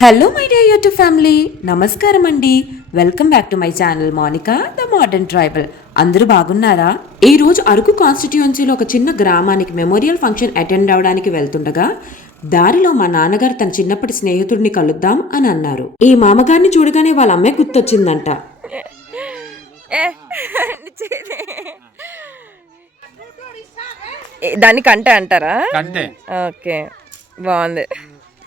Hello my dear YouTube family, నమస్కారం అండి. Welcome back to my channel Monika the modern tribal. అందరూ బాగున్నారా? ఈ రోజు అరకు కాన్స్టిట్యుయెన్సీలో ఒక చిన్న గ్రామానికి మెమోరియల్ ఫంక్షన్ అటెండ్ అవడానికి వెళ్తుండగా దారిలో మా నాన్నగారు తన చిన్నప్పటి స్నేహితుడిని కలుద్దాం అని అన్నారు. ఈ మామగారిని చూడగానే వాళ్ళ అమ్మాయి గుర్తొచ్చిందంట. దాన్ని కంటే అంటారా? ఓకే, బాగుంది.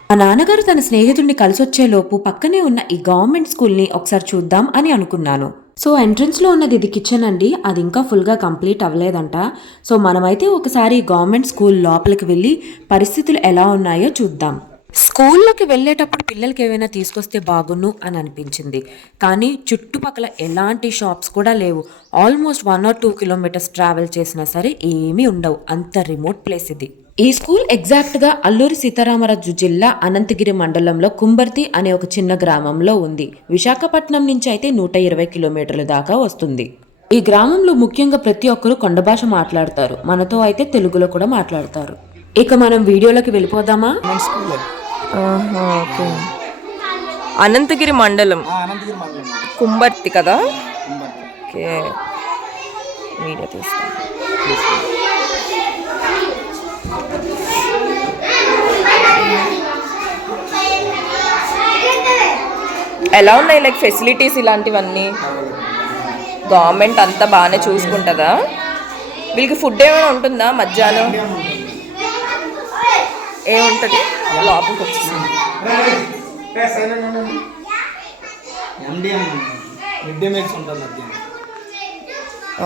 మా నాన్నగారు తన స్నేహితుడిని కలిసొచ్చేలోపు పక్కనే ఉన్న ఈ గవర్నమెంట్ స్కూల్ని ఒకసారి చూద్దాం అని అనుకున్నాను. సో ఎంట్రన్స్లో ఉన్నది ఇది కిచెన్ అండి. అది ఇంకా ఫుల్గా కంప్లీట్ అవ్వలేదంట. సో మనమైతే ఒకసారి గవర్నమెంట్ స్కూల్ లోపలికి వెళ్ళి పరిస్థితులు ఎలా ఉన్నాయో చూద్దాం. స్కూల్లోకి వెళ్ళేటప్పుడు పిల్లలకి ఏమైనా తీసుకొస్తే బాగున్ను అని అనిపించింది. కానీ చుట్టుపక్కల ఎలాంటి షాప్స్ కూడా లేవు. ఆల్మోస్ట్ 1 or 2 kilometers ట్రావెల్ చేసినా సరే ఏమీ ఉండవు. అంత రిమోట్ ప్లేస్ ఇది. ఈ స్కూల్ ఎగ్జాక్ట్గా అల్లూరి సీతారామరాజు జిల్లా అనంతగిరి మండలంలో కుంబర్తి అనే ఒక చిన్న గ్రామంలో ఉంది. విశాఖపట్నం నుంచి అయితే 120 kilometers దాకా వస్తుంది. ఈ గ్రామంలో ముఖ్యంగా ప్రతి ఒక్కరు కొండ భాష మాట్లాడతారు. మనతో అయితే తెలుగులో కూడా మాట్లాడతారు. ఇక మనం వీడియోలోకి వెళ్ళిపోదామా? అనంతగిరి మండలం, కుంబర్తి కదా. ఓకే, వీడియో తీస్తాను. ఎలా ఉన్నాయి లైక్ ఫెసిలిటీస్ ఇలాంటివన్నీ? గవర్నమెంట్ అంతా బాగానే చూసుకుంటుందా? వీళ్ళకి ఫుడ్ ఏమైనా ఉంటుందా మధ్యాహ్నం? ఏముంటుంది లోపలికి వచ్చేసింది?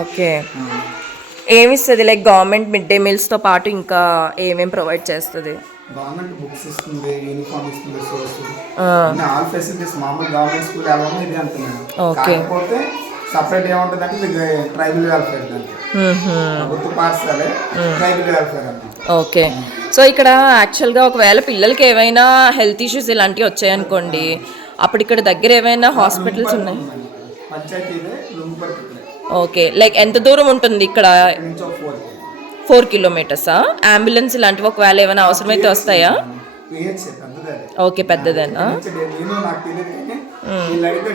ఓకే, ఏమిస్తుంది లైక్ గవర్నమెంట్ మిడ్ డే మీల్స్తో పాటు ఇంకా ఏమేమి ప్రొవైడ్ చేస్తుంది? గవర్నమెంట్ బుక్స్ ఇస్తుంది, యూనిఫామ్ ఇస్తుంది, షూస్, ఆల్ ఫెసిలిటీస్ మామూలు గవర్నమెంట్ స్కూల్ ఎలా ఉంది ఇది అంటున్నాను. కాకపోతే సపరేట్ ఏముంటుంది అంటే ట్రైబల్ వెల్ఫేర్ అంటే ప్రభుత్వ పాఠశాలే ట్రైబల్ వెల్ఫేర్ అంటే. ఓకే, సో ఇక్కడ యాక్చువల్గా ఒకవేళ పిల్లలకి ఏమైనా హెల్త్ ఇష్యూస్ ఇలాంటివి వచ్చాయనుకోండి, అప్పుడు ఇక్కడ దగ్గర ఏమైనా హాస్పిటల్స్ ఉన్నాయి? పంచాయతీ. ఓకే, లైక్ ఎంత దూరం ఉంటుంది ఇక్కడ? 4 kilometers. అంబులెన్స్ ఇలాంటివి ఒకవేళ ఏమైనా అవసరమైతే వస్తాయా? ఓకే, పెద్దదేనా?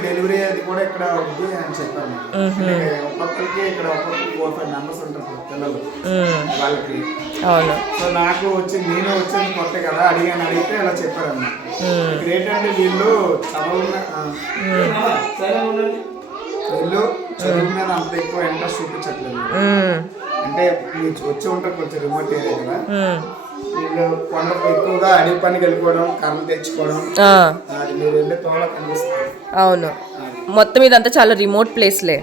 డెలివరీ అది కూడా ఇక్కడ ఉంది అని చెప్పాను. ఒక్కొక్కరికి ఇక్కడ 4-5 members ఉంటారు పిల్లలు వాళ్ళకి. అవును. సో నాకు నేను వచ్చింది కొత్త కదా, అడిగితే ఇలా చెప్పారన్న. ఇక్కడ ఏంటంటే వీళ్ళు చదువు మీద అంత ఎక్కువ ఇంట్రెస్ట్ చూపించట్లేదు. అంటే మీరు వచ్చి ఉంటారు కొంచెం రిమోట్ ఏరియా కదా, వీళ్ళు కొండ ఎక్కువగా అడవి పనికి వెళ్ళిపోవడం, కర్రలు తెచ్చుకోవడం, అది మీరు వెళ్ళే తోట కనిపిస్తుంది. అవును, మొత్తం ఇదంతా చాలా రిమోట్ ప్లేస్లే.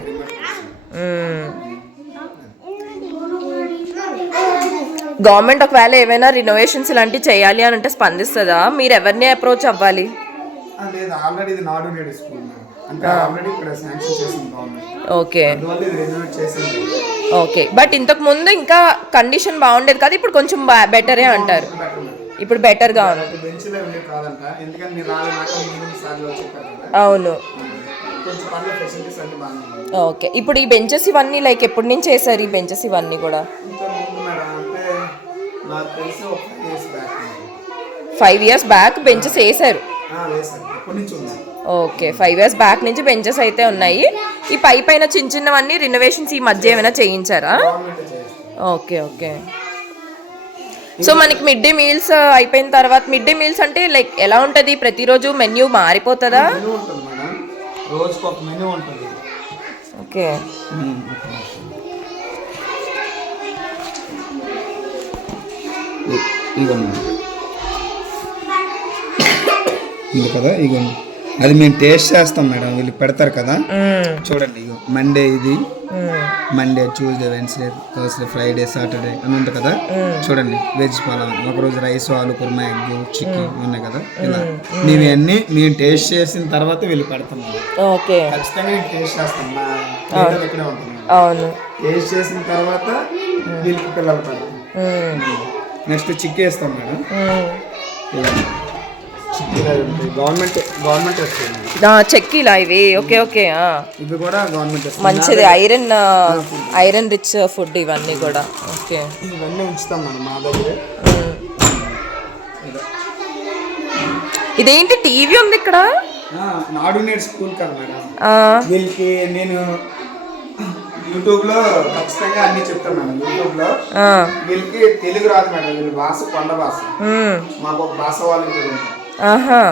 గవర్నమెంట్ ఒకవేళ ఏమైనా రినోవేషన్స్ ఇలాంటివి చేయాలి అని అంటే స్పందిస్తుందా? మీరు ఎవరిని అప్రోచ్ అవ్వాలి? లేదు, ఆల్రెడీ ఇది నాడు నేడు స్కూల్ అంటే ఆల్రెడీ ఇక్కడ శాంక్షన్ చేసింది గవర్నమెంట్. ఓకే, అందువల్ల ఇది రెన్యూవేట్ చేసింది. ఓకే, బట్ ఇంతకు ముందు ఇంకా కండిషన్ బాగుండేది కదా, ఇప్పుడు కొంచెం బెటరే అంటారు. ఇప్పుడు బెటర్గా ఉంది. అవును. ఓకే, ఇప్పుడు ఈ బెంచెస్ ఇవన్నీ లైక్ ఎప్పటి నుంచి వేసారు? ఈ బెంచెస్ ఇవన్నీ కూడా 5 years బ్యాక్ బెంచెస్ వేసారు. ఓకే, 5 years బ్యాక్ నుంచి బెంచెస్ అయితే ఉన్నాయి. ఈ పైన చిన్న చిన్నవన్నీ రినోవేషన్స్ ఈ మధ్య ఏమైనా చేయించారా? Okay, okay. సో మనకి మిడ్ డే మీల్స్ అయిపోయిన తర్వాత, మిడ్ డే మీల్స్ అంటే లైక్ ఎలా ఉంటుంది? ప్రతిరోజు మెన్యూ మారిపోతుందా? ఓకే, కదా ఇగో అది మేము టేస్ట్ చేస్తాం మేడం. వీళ్ళు పెడతారు కదా, చూడండి. మండే ఇది, Monday, Tuesday, Wednesday, Thursday, Friday, Saturday అని ఉంటుంది కదా. చూడండి, వెజ్ పలావ్, ఒకరోజు రైస్, ఆలు కుర్మా, ఎగ్, చికెన్ ఉన్నాయి కదా. ఇలా మేము అన్నీ మేము టేస్ట్ చేసిన తర్వాత వీళ్ళు పెడతాం. ఓకే, ఖచ్చితంగా టేస్ట్ చేస్తాం. మా ఇక్కడే ఉంటుంది. అవును, టేస్ట్ చేసిన తర్వాత వీళ్ళకి పిల్లలు పెడతాం. నెక్స్ట్ చిక్కీ వేస్తాం మేడం. గవర్నమెంట్ చెక్కీలా ఇవి? ఓకే, ఓకే, ఇవి కూడా గవర్నమెంట్ మంచిది. ఐరన్ రిచ్ ఫుడ్ ఇవన్నీ కూడా. ఓకే, ఇవన్నీ ఉంచుతాం మనం మా దగ్గర. ఇదేంటి టీవీ ఉంది ఇక్కడ? నాడు నేడు స్కూల్ కదా మేడం, ఆ, వీళ్ళకి నేను యూట్యూబ్ లో ఖచ్చితంగా అన్ని చెప్తాను మేడం. యూట్యూబ్ లో ఆ, వీళ్ళకి తెలుగు రాదు మేడం, వీళ్ళ భాష కొండ భాష. ఉమ్, మాకు ఒక భాష వాళ్ళు ఉంటారు. ఆహా,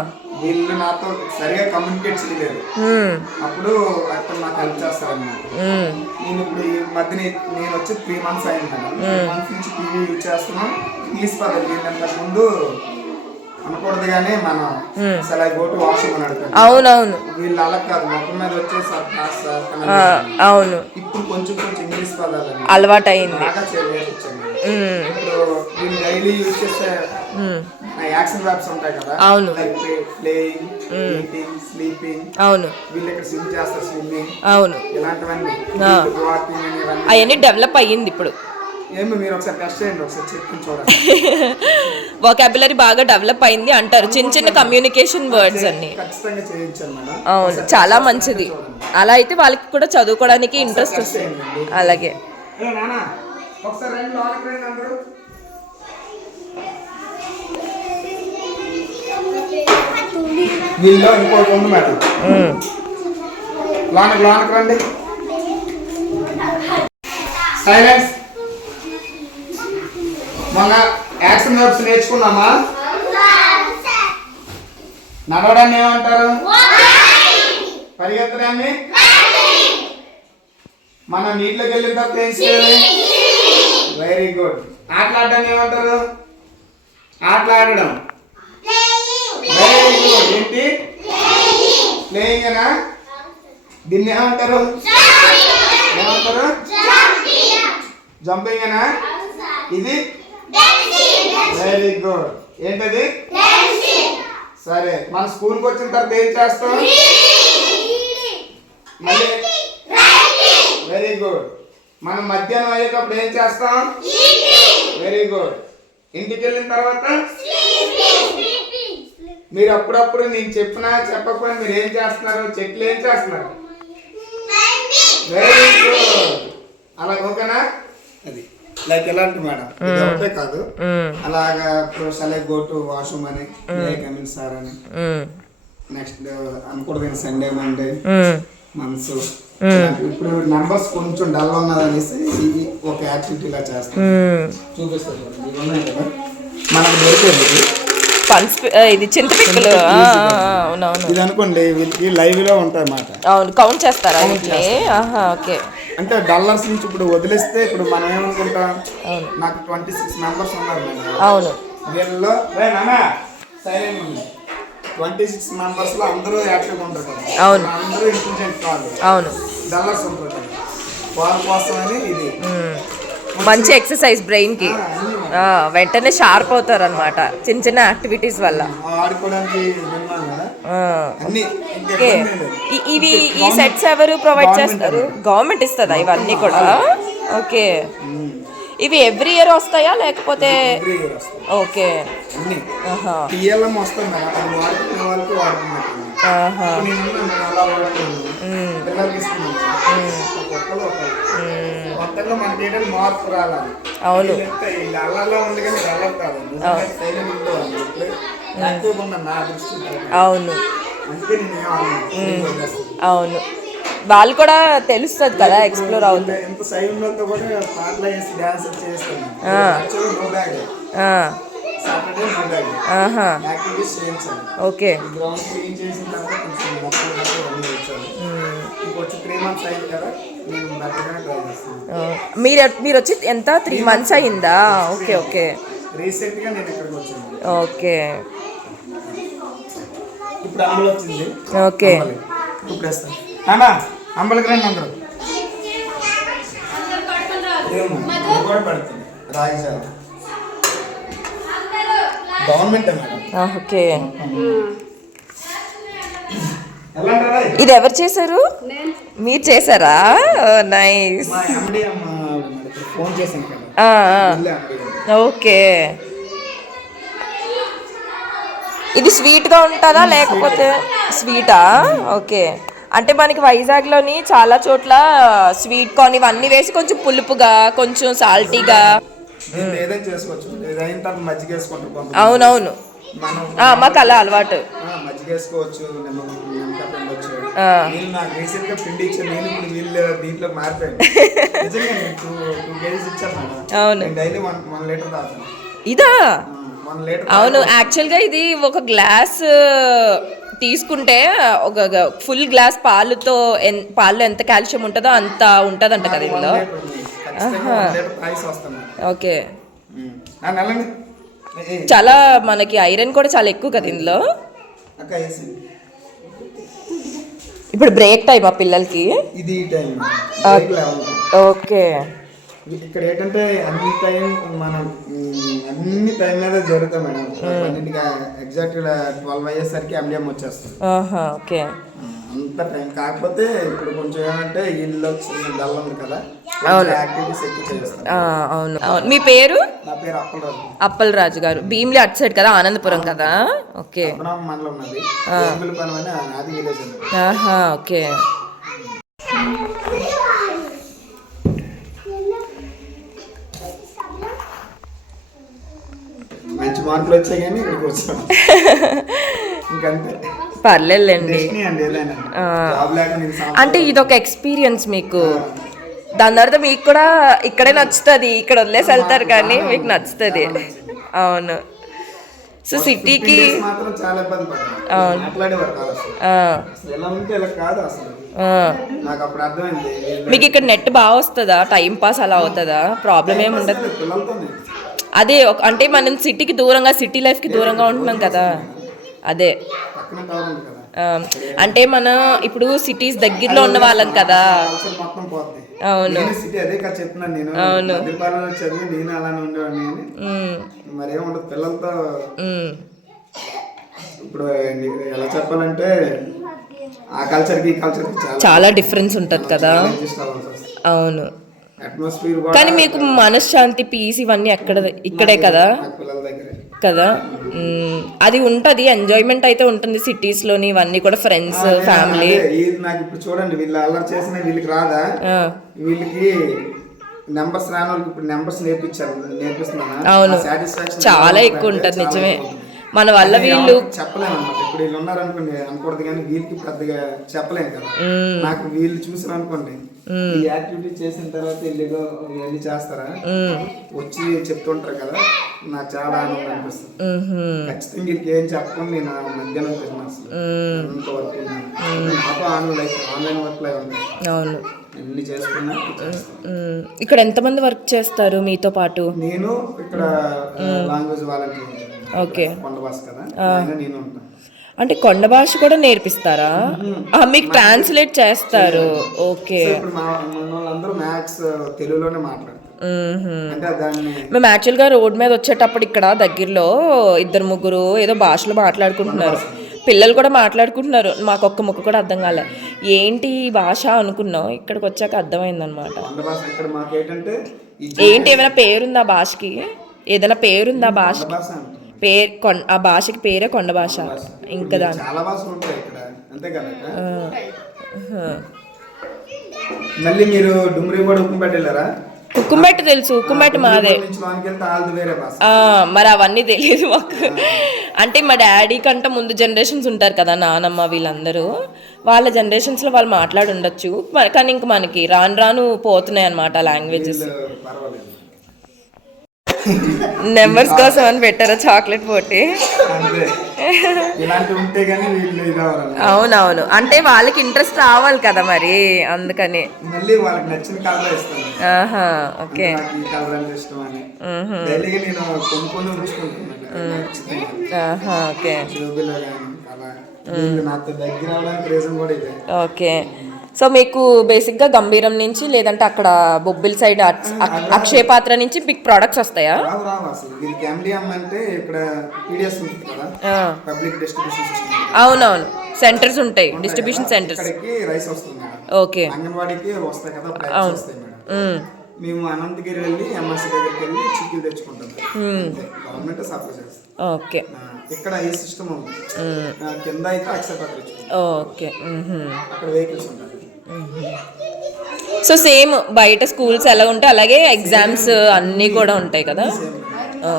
వీళ్ళు నాతో సరిగా కమ్యూనికేట్ చేయలేరు. ఉమ్, అప్పుడు అతను నాకు హెల్ప్ చేస్తారన్నమాట. ఉమ్, నేను ఇప్పుడు ఈ మధ్య నేను వచ్చి 3 months అయింది మేడం. 3 months నుంచి టీవీ యూజ్ చేస్తున్నాం. ఇంగ్లీష్ పదాలు ఏంటంటే ముందు అనకూడదు కానీ మనం అసలు గో టు వాష్రూమ్ అని అడుగుతాం. అవునవును, వీళ్ళు అలా కాదు, మొత్తం మీద వచ్చేసి ఆ, అవును, ఇప్పుడు కొంచెం కొంచెం ఇంగ్లీష్ పదాలు అవి అలవాటు అయింది. బాగా నేర్పించాను. ఇప్పుడు వీళ్ళు డైలీ యూజ్ చేసే యాక్షన్ వర్బ్స్ ఉంటాయి కదా, అవును. Like playing, eating, sleeping. అవును, వీళ్ళు ఇక్కడ స్విమ్ చేస్తారు, స్విమ్మింగ్, అవును, ఇలాంటివన్నీ వాకింగ్ అని ఇవన్నీ. అవన్నీ డెవలప్ అయ్యింది ఇప్పుడు. ఏమి మీరు ఒకసారి టెస్ట్ చేయండి, ఒకసారి చెప్పి చూడండి. వొకాబులరీ బాగా డెవలప్ అయింది అంటారు, చిన్న చిన్న కమ్యూనికేషన్ వర్డ్స్ అన్ని. ఖచ్చితంగా చేయించాను మేడం. అవును, చాలా మంచిది. అలా అయితే వాళ్ళకి కూడా చదువుకోవడానికి ఇంట్రెస్ట్ వస్తుంది. అలాగే ఏ నాన్న ఒకసారి రండి, లోనికి రండి అందరూ. వీళ్ళు ఇంకోటి ఉంది మేడం, లోనికి రండి. సైలెన్స్. మొన్న యాక్షన్ వర్బ్స్ నేర్చుకున్నామా? నడవడాన్ని ఏమంటారు? పరిగెత్తడాన్ని? మనం నీటిలోకి వెళ్ళిన తర్వాత ఏం చేయాలి? Very good. ఆటలాడడాన్ని ఏమంటారు? ఆటలాడడం. Very good. ఏంటి? ప్లేయింగ్ అనా? దీన్ని ఏమంటారు? ఏమంటారు? జంపింగ్ అనా? ఇది వెరీ గుడ్. ఏంటది? సరే, మన స్కూల్కి వచ్చిన తర్వాత ఏం చేస్తాం? మళ్ళీ వెరీ గుడ్. మనం మధ్యాహ్నం అయ్యేటప్పుడు ఏం చేస్తాం? Very good. ఇంటికి వెళ్ళిన తర్వాత మీరు అప్పుడప్పుడు నేను చెప్పినా చెప్పకపోయినా మీరు ఏం చేస్తున్నారు? చెట్లు ఏం చేస్తున్నారు? Very good. అలా ఓకేనా? అది లైక్ ఎలాంటి మేడం, ఇది ఒకటే కాదు, అలాగా షల్ గో టు వాష్రూమ్ అని, కమిన్ సార్ అని, నెక్స్ట్ అనకూడదు సండే మండే మంత్స్. ఇప్పుడు నెంబర్స్ కొంచెం డల్ ఉన్నదనేసి ఇది ఒక యాక్టివిటీ ఇలా చేస్తాం. చూపిస్తాను ఇవి ఉన్నాయి కదా మనకు దొరికేది. ఇది చింతపిక్కలు. అవునవును, ఇది అనుకోండి వీళ్ళకి లైవ్ లో ఉంటాయి అన్నమాట. అవును, కౌంట్ చేస్తారా? ఓకే. అంటే డాలర్స్ నుంచి ఇప్పుడు వదిలేస్తే ఇప్పుడు మనం ఏమనుకుంటాం, నాకు 26 మెంబర్స్ ఉన్నారు మేడం. అవును, వీళ్ళలో 26 మెంబర్స్ లో అందరూ యాక్టివ్గా ఉంటారు కదా. అవును, అందరూ ఇంటెలిజెంట్ కాదు. అవును, డాలర్స్ ఉంటారు కదా, వాళ్ళ కోసమని ఇది మంచి ఎక్సర్సైజ్ బ్రెయిన్ కి. వెంటనే షార్ప్ అవుతారు అనమాట చిన్న చిన్న యాక్టివిటీస్ వల్ల. ఆడుకోవడానికి విన్నాం కదా అన్ని. ఓకే, ఇవి ఈ సెట్స్ ఎవరు ప్రొవైడ్ చేస్తారు? గవర్నమెంట్ ఇస్తుందా ఇవన్నీ కూడా? ఓకే, ఇవి ఎవ్రీ ఇయర్ వస్తాయా లేకపోతే? ఓకే, టీఎల్ఎం వస్తుంది మేడం, అది వాడుకునే వాళ్ళకి వాడుకున్నట్టు. పిల్లలకి ఇస్తున్నాం మొత్తంగా మనకి ఏంటంటే మార్పు రావాలి. అవును, అల్లర్లో ఉంది కానీ అల్లర్ కాదు, యాక్టివ్గా ఉన్న నా దృష్టి. అవును, అందుకే నేను అవును, వాళ్ళు కూడా తెలుస్తుంది కదా, ఎక్స్ప్లోర్ అవుతుంది. ఎంత సైలెంట్తో కూడా పాటలు వేసి డాన్స్ చేస్తాను. No bag, Saturday no bag activities చేయించాను. ఓకే, గ్రౌండ్ క్లీన్ చేసిన తర్వాత కొంచెం అన్నీ వచ్చాను. ఇంకొచ్చి 3 months అయింది కదా, నేను బెటర్గానే ట్రై చేస్తాను. మీరు వచ్చి ఎంత 3 months అయిందా? ఓకే, ఓకే, రీసెంట్గా నేను ఇక్కడికి వచ్చాను. ఓకే, ఇప్పుడు అమలు వచ్చింది. ఓకే, ఇప్పుడు వేస్తాను అన్నా, అంబలికి రండి అందరూ. కూడా పడుతుంది రాగి సార్ గవర్నమెంట్ మేడం. ఓకే, ఎలా ఇది ఎవరు చేశారు? మీరు చేశారా? నైస్. మా ఎండి అమ్మ ఫోన్ చేశాను కదా. ఓకే, ఇది స్వీట్గా ఉంటుందా లేకపోతే స్వీటా? ఓకే, అంటే మనకి వైజాగ్లోని చాలా చోట్ల స్వీట్ కార్న్ ఇవన్నీ వేసి కొంచెం పులుపుగా కొంచెం సాల్టీగా. ఏదైనా చేసుకోవచ్చు, అయిన తర్వాత మజ్జిగ వేసుకుంటారు. అవునవును, మనం మాకు అలా అలవాటు. మజ్జిగ వేసుకోవచ్చు, నిమ్మకాయ పిండొచ్చు. ఆ. వీళ్ళు నాకు రీసెంట్ గా పిండి ఇచ్చారు, నేను ఇప్పుడు వీళ్ళు దీంట్లో మారిపోయాను. నిజంగా 2 kgs ఇచ్చారు మేడం. అవును. నేను డైలీ 1 లీటర్ తాగుతాను. ఇదా? 1 లీటర్. అవును, యాక్చువల్గా ఇది ఒక గ్లాస్ తీసుకుంటే ఒక ఫుల్ గ్లాస్ పాలుతో పాలు ఎంత కాల్షియం ఉంటుందో అంత ఉంటుందంట కదా ఇందులో. ఓకే, చాలా మనకి ఐరన్ కూడా చాలా ఎక్కువ కదా ఇందులో. ఇప్పుడు బ్రేక్ టైం ఆ పిల్లలకి. ఇది టైం. ఓకే. ఇక్కడ ఏంటంటే అన్ని టైం మనం అన్ని టైం మీద జరుగుతాం మేడం. 12కి ఎగ్జాక్ట్ 12 అయ్యేసరికి ఎండిఎం వచ్చేస్తుంది. ఓకే. అంత టైం కాకపోతే ఇప్పుడు కొంచెం ఏమంటే ఇల్లు డల్ ఉంది కదా, యాక్టివిటీస్ ఎక్కువ చేస్తాం. అవును. మీ పేరు? నా పేరు అప్పలరాజు. అప్పలరాజు గారు. భీమిలి అటు సైడ్ కదా, ఆనందపురం కదా. ఓకే. మండలం ఉన్నది, పని అది విలేజ్. ఓకే. మంచి మార్కులు వచ్చాయి కానీ ఇక్కడికి వచ్చాను. ఇంకంతే. పర్లేదులేండి. అంటే ఇది ఒక ఎక్స్పీరియన్స్ మీకు. దాని తర్వాత మీకు కూడా ఇక్కడే నచ్చుతుంది, ఇక్కడ వదిలేసి వెళ్తారు కానీ మీకు నచ్చుతుంది. అవును. సో సిటీకి మాత్రం చాలా ఇబ్బంది పడ్డాను. మాట్లాడేవారు కాదు అసలు, ఎలా ఉంటే ఇలా కాదు అసలు. నాకు అప్పుడు అర్థమైంది. మీకు ఇక్కడ నెట్ బాగా వస్తుందా? టైం పాస్ అలా అవుతుందా? ప్రాబ్లం ఏమి ఉండదు. పిల్లలతోనే అదే అంటే మనం సిటీకి దూరంగా, సిటీ లైఫ్కి దూరంగా ఉంటున్నాం కదా. అదే అంటే మనం ఇప్పుడు సిటీస్ దగ్గరలో ఉన్న వాళ్ళం కదా. అవును. అవును. చదివి నేను అలానే ఉండేవాడిని. మరేముండదు పిల్లలతో. ఇప్పుడు ఎలా చెప్పాలంటే ఆ కల్చర్కి ఈ కల్చర్కి చాలా డిఫరెన్స్ ఉంటుంది కదా. అవును. అట్మాస్ఫియర్ కానీ మీకు మనశ్శాంతి, పీస్ ఇవన్నీ ఇక్కడే కదా కదా. అది ఉంటది, ఎంజాయ్మెంట్ అయితే ఉంటుంది సిటీస్ లోని. ఇవన్నీ కూడా ఫ్రెండ్స్, ఫ్యామిలీ. నాకు ఇప్పుడు చూడండి, వీళ్ళు అల్లరి చేసిన వీళ్ళకి రాదా, వీళ్ళకి నెంబర్స్ రాని వాళ్ళకి ఇప్పుడు నెంబర్స్ నేర్పిస్తున్నాను. అవును, చాలా ఎక్కువ ఉంటది. నిజమే. మన వల్ల వీళ్ళు చెప్పలేము అనమాట. ఇప్పుడు వీళ్ళు ఉన్నారనుకోండి అనకూడదు, కానీ వీళ్ళకి పెద్దగా చెప్పలేము కదా. నాకు వీళ్ళు చూసిన అనుకోండి, ఈ యాక్టివిటీ చేసిన తర్వాత వీళ్ళు ఇవన్నీ చేస్తారా వచ్చి చెప్తుంటారు కదా, నాకు చాలా ఆనందం అనిపిస్తుంది. ఖచ్చితంగా వీళ్ళకి ఏం చెప్పకుండా నేను మధ్యాహ్నం తిన్నాను అసలు. ఎంత వర్క్ నాకు ఆన్లైన్ వర్క్ లో ఉంది. అవును. ఎన్ని చేసుకున్నా. ఇక్కడ ఎంతమంది వర్క్ చేస్తారు మీతో పాటు? నేను ఇక్కడ లాంగ్వేజ్ వాలంటీర్. ఓకే. కొండ భాష కదా, నేను ఉంటాను. అంటే కొండ భాష కూడా నేర్పిస్తారా? మీకు ట్రాన్స్లేట్ చేస్తారు. ఓకే. ఇప్పుడు వాళ్ళందరూ మ్యాథ్స్ తెలుగులోనే మాట్లాడతారు. మేము యాక్చువల్గా రోడ్ మీద వచ్చేటప్పుడు ఇక్కడ దగ్గరలో 2-3 ఏదో భాషలో మాట్లాడుకుంటున్నారు. పిల్లలు కూడా మాట్లాడుకుంటున్నారు. మాకు ఒక్క ముక్క కూడా అర్థం కాలే. ఏంటి ఈ భాష అనుకున్నాం, ఇక్కడికి వచ్చాక అర్థమైంది అనమాట. ఏంటి, ఏమైనా పేరుందా భాషకి? ఏదైనా పేరుందా భాష? ఆ భాషకి పేరే కొండ భాష. ఇంకా దాని చాలా భాషలు ఉంటాయి ఇక్కడ, అంతే కదా. మళ్ళీ మీరు డుమ్రి కూడా ఉక్కుపెట్టి వెళ్ళారా? ఉక్కుమెట్టు తెలుసు, ఉక్కుమెట్టు మాదే. మరి అవన్నీ తెలియదు మాకు. అంటే మా డాడీ కంటే ముందు జనరేషన్స్ ఉంటారు కదా, నానమ్మ వీళ్ళందరూ, వాళ్ళ జనరేషన్స్లో వాళ్ళు మాట్లాడి ఉండొచ్చు. కానీ ఇంక మనకి రాను రాను పోతున్నాయి అన్నమాట లాంగ్వేజెస్. నెంబర్స్ కోసం అని పెట్టారా చాక్లెట్ పోటీ? అవునవును, అంటే వాళ్ళకి ఇంట్రెస్ట్ రావాలి కదా మరి, అందుకని. ఓకే. ఓకే. సో మీకు బేసిక్గా గంభీరం నుంచి లేదంటే అక్కడ బొబ్బిల్ సైడ్ అక్షయ పాత్ర నుంచి మీకు ప్రొడక్ట్స్ వస్తాయా? అవునవును, సెంటర్స్ ఉంటాయి, డిస్ట్రిబ్యూషన్ సెంటర్స్. ఓకే. అవును. మేము అనంతగిరి వెళ్ళి ఎంఎస్సీ దగ్గరికి వెళ్ళి చిక్కులు తెచ్చుకుంటాం. గవర్నమెంట్ సప్లై చేస్తాం. ఓకే. ఇక్కడ ఈ సిస్టమ్ ఉంది, కింద అయితే అక్షయ పాత్ర. ఓకే. అక్కడ వెహికల్స్ ఉంటాయి. సో సేమ్ బయట స్కూల్స్ ఎలా ఉంటే అలాగే ఎగ్జామ్స్ అన్నీ కూడా ఉంటాయి కదా.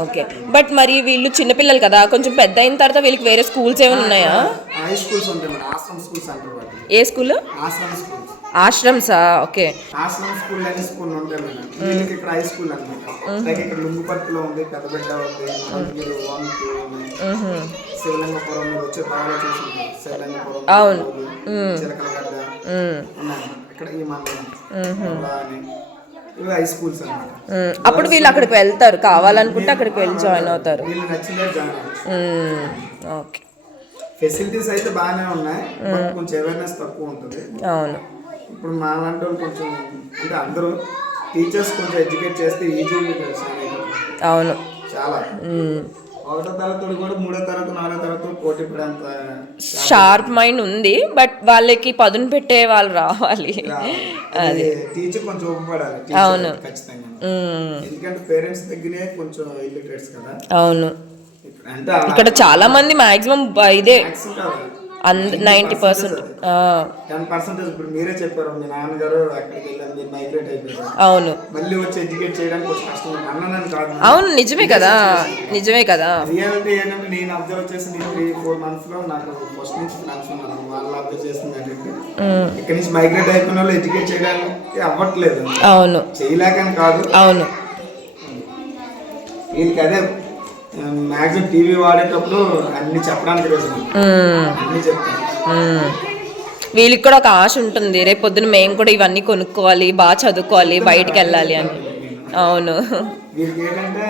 ఓకే, బట్ మరి వీళ్ళు చిన్నపిల్లలు కదా, కొంచెం పెద్ద అయిన తర్వాత వీళ్ళకి వేరే స్కూల్స్ ఏమైనా ఉన్నాయా? హై స్కూల్స్ ఉంటాయి మేడం, ఆశ్రమ్ స్కూల్స్ అంటారు వాటిని. ఏ స్కూల్? ఆశ్రమ్ స్కూల్స్. ఆశ్రమ్సా? ఓకే. ఆశ్రమ్ స్కూల్ అనే స్కూల్ ఉంటాయి మేడం. వీళ్ళకి ఇక్కడ హై స్కూల్ అనమాట. లైక్ ఇక్కడ లుంగుపర్తిలో ఉంది, పెద్దబెట్ట ఉంది, మీరు 1, 2 శివలింగపురం మీరు వచ్చే దారిలో చూసుకుంటారు. శివలింగపురం, అవును, చిలకలగడ్డ ఉన్నాయి ఇక్కడ ఈ మండలం. ఇవి హై స్కూల్స్ అన్నమాట. అప్పుడు వీళ్ళు అక్కడికి వెళ్తారు, కావాలనుకుంటే అక్కడికి వెళ్ళి జాయిన్ అవుతారు. వీళ్ళు నచ్చిందే జాయిన్ అవ్వచ్చు. ఓకే. ఫెసిలిటీస్ అయితే బాగానే ఉన్నాయి, బట్ కొంచెం అవేర్నెస్ తక్కువ ఉంటుంది. అవును. ఇప్పుడు మా లాంటి వాళ్ళు కొంచెం అంటే అందరూ టీచర్స్ కొంచెం ఎడ్యుకేట్ చేస్తే ఈజీగా అవును చాలా. 1వ తరగతి కూడా 3వ తరగతి 4వ తరగతి పోటీ పడేంత షార్ప్ మైండ్ ఉంది, బట్ వాళ్ళకి పదును పెట్టే వాళ్ళు రావాలి. అది టీచర్ కొంచెం ఉపపడాలి. అవును, ఖచ్చితంగా. ఎందుకంటే పేరెంట్స్ దగ్గరే కొంచెం ఇల్లిటరేట్స్ కదా. అవును. అంటే ఇక్కడ చాలా మంది మాక్సిమం ఇదే 90%. 10% ఇప్పుడు మీరే చెప్పారు, మీ నాన్నగారు అక్కడికి వెళ్ళారు, మీరు మైగ్రేట్ అయిపోయారు. అవును, మళ్ళీ వచ్చి ఎడ్యుకేట్ చేయడానికి కొంచెం కష్టం అన్నాను కాదు. అవును, నిజమే కదా, నిజమే కదా. రియాలిటీ ఏంటంటే నేను అబ్జర్వ్ చేసిన 3-4 months లో నాకు ఫస్ట్ నుంచి ఫ్రెండ్స్ ఉన్నారు, వాళ్ళు అబ్జర్వ్ చేస్తుంది ఏంటంటే ఇక్కడ నుంచి మైగ్రేట్ అయిపోయిన వాళ్ళు ఎడ్యుకేట్ చేయడానికి అవ్వట్లేదు. అవును, చేయలేకని కాదు. అవును, వీళ్ళకి అదే మ్యాక్సిమం టీవీ వాడేటప్పుడు అన్ని చెప్పడానికి అన్ని చెప్తాను. వీళ్ళకి కూడా ఒక ఆశ ఉంటుంది, రేపు పొద్దున మేము కూడా ఇవన్నీ కొనుక్కోవాలి, బాగా చదువుకోవాలి, బయటికి వెళ్ళాలి అని. అవును. వీళ్ళకి ఏంటంటే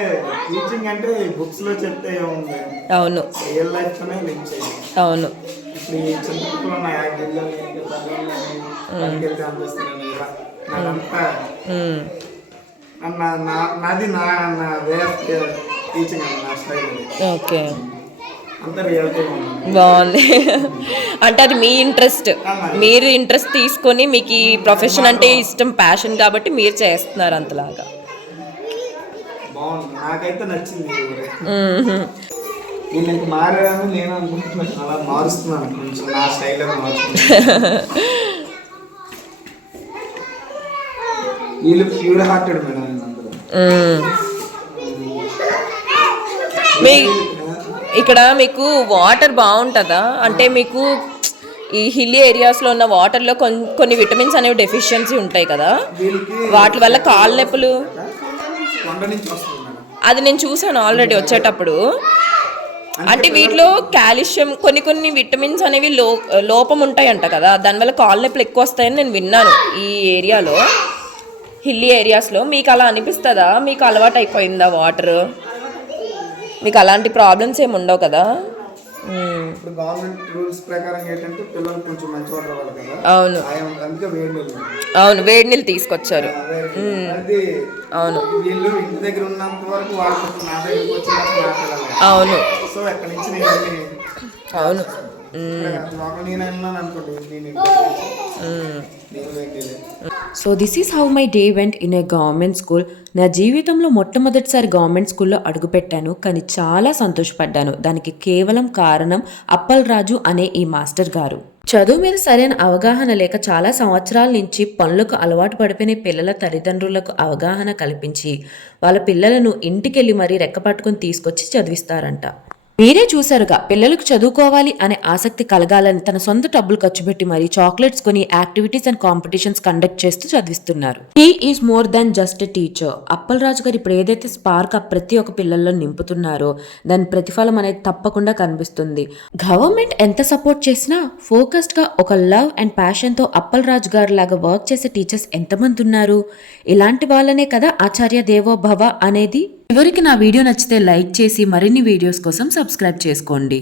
టీచింగ్ అంటే బుక్స్ లో చెప్తే ఏముంది, అవును, రియల్ లైఫ్ తోనే లింక్ చేయాలి. అవును. ఇప్పుడు ఈ చిన్న బుక్లో ఉన్న వెళ్తే అనిపిస్తుంది నాకంతా నాది నా వే ఆఫ్ టీచింగ్ అండి, నా స్టైల్. ఓకే, అంత రియాలిటీ బాగుంది. అంటే అది మీ ఇంట్రెస్ట్, మీరు ఇంట్రెస్ట్ తీసుకొని మీకు ఈ ప్రొఫెషన్ అంటే ఇష్టం, ప్యాషన్ కాబట్టి మీరు చేస్తున్నారు అంతలాగా. బాగుంది, నాకైతే నచ్చింది. వీళ్ళు ఇంక మారారని నేను అనుకుంటున్నాను, అలా మారుస్తున్నాను కొంచెం నా స్టైల్లో మారుస్తున్నాను. వీళ్ళు ప్యూర్ హార్టెడ్ మేడం అందరూ. ఇక్కడ మీకు వాటర్ బాగుంటుందా? అంటే మీకు ఈ హిల్లీ ఏరియాస్లో ఉన్న వాటర్లో కొన్ని విటమిన్స్ అనేవి డెఫిషియన్సీ ఉంటాయి కదా, వాటి వల్ల కాళ్ళ నొప్పులు అది నేను చూసాను ఆల్రెడీ వచ్చేటప్పుడు. అంటే వీటిలో కాల్షియం కొన్ని విటమిన్స్ అనేవి లోపం ఉంటాయంట కదా, దానివల్ల కాళ్ళ నొప్పులు ఎక్కువ వస్తాయని నేను విన్నాను ఈ ఏరియాలో, హిల్లీ ఏరియాస్లో. మీకు అలా అనిపిస్తుందా? మీకు అలవాటు అయిపోయిందా వాటర్? మీకు అలాంటి ప్రాబ్లమ్స్ ఏమి ఉండవు కదా? ఇప్పుడు గవర్నమెంట్ రూల్స్ ప్రకారం ఏంటంటే పిల్లలు కొంచెం మంచి వాటర్ అవ్వాలి కదా. అవును, అందుకే వేడి నీళ్ళు. అవును, వేడి నీళ్ళు తీసుకొచ్చారు. అది అవును, వీళ్ళు ఇంటి దగ్గర ఉన్నంత వరకు వాళ్ళు నా దగ్గరికి వచ్చి. అవును. సో అక్కడి నుంచి నేను అవును, నేను అన్నాను అనుకోండి. So this is how my day went in a government school. నా జీవితంలో మొట్టమొదటిసారి గవర్నమెంట్ స్కూల్లో అడుగుపెట్టాను, కానీ చాలా సంతోషపడ్డాను. దానికి కేవలం కారణం అప్పల్ రాజు అనే ఈ మాస్టర్ గారు. చదువు మీద సరైన అవగాహన లేక చాలా సంవత్సరాల నుంచి పనులకు అలవాటు పడిపోయిన పిల్లల తల్లిదండ్రులకు అవగాహన కల్పించి వాళ్ళ పిల్లలను ఇంటికెళ్ళి మరీ రెక్కపట్టుకుని తీసుకొచ్చి చదివిస్తారంట. మీరే చూసారుగా, పిల్లలకు చదువుకోవాలి అనే ఆసక్తి కలగాలని తన సొంత డబ్బులు ఖర్చు పెట్టి మరీ చాక్లెట్స్ కొని యాక్టివిటీస్ అండ్ కాంపిటీషన్స్ కండక్ట్ చేస్తూ చదివిస్తున్నారు. He is more than just a teacher. Appal Raju గారు ఇప్పుడు ఏదైతే స్పార్క్ ప్రతి ఒక్క పిల్లల్లో నింపుతున్నారో దాని ప్రతిఫలం అనేది తప్పకుండా కనిపిస్తుంది. గవర్నమెంట్ ఎంత సపోర్ట్ చేసినా ఫోకస్డ్ గా ఒక లవ్ అండ్ ప్యాషన్ తో అప్పల్ రాజు గారు లాగా వర్క్ చేసే టీచర్స్ ఎంతమంది ఉన్నారు? ఇలాంటి వాళ్ళనే కదా ఆచార్య దేవో భవ అనేది. చివరికి నా వీడియో నచ్చితే లైక్ చేసి మరిన్ని వీడియోస్ కోసం సబ్స్క్రైబ్ చేసుకోండి.